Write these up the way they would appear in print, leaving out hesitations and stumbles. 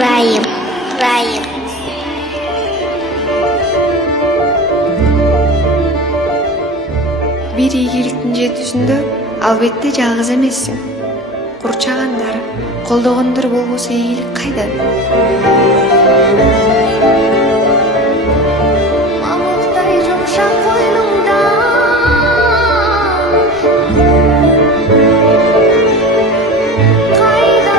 Райым. Бир ийгиликтин жетүүсүндө албетте жалгыз эмессиң. Курчагандар, колдогондор болбосо ийгилик кайдан? Мамыктай жумшак койнуңда кайда?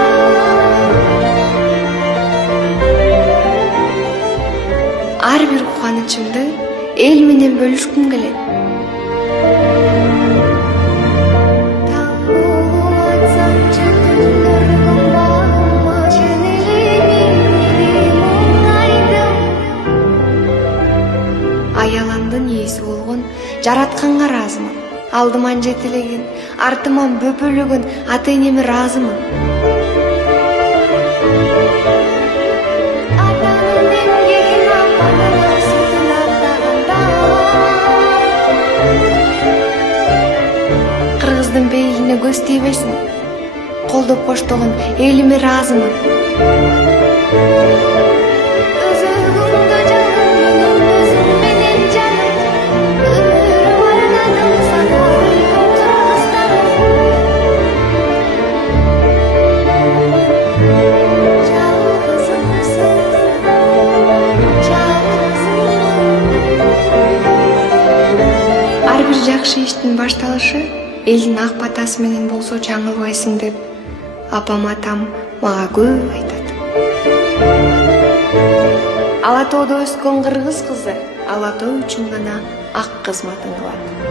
Ар бир кубанычымды эл менен бөлүшкүм келет. Аяландын ээси болгон жаратканга ыраазымын. Алдыман жетелеген, артыман бөпөлөгөн ата-энеме ыраазымын. Кыргыздын бейилине көз тийбесин. Колдоп коштогон элиме ыраазымын. Ар бир жакшы иштин башталышы элдин ак батасы менен болсо жаңылбайсың деп апам атам мага көп айтат. Ала тоодо өскөн кыргыз кызы ала тоо үчүн гана ак кызматын кылат.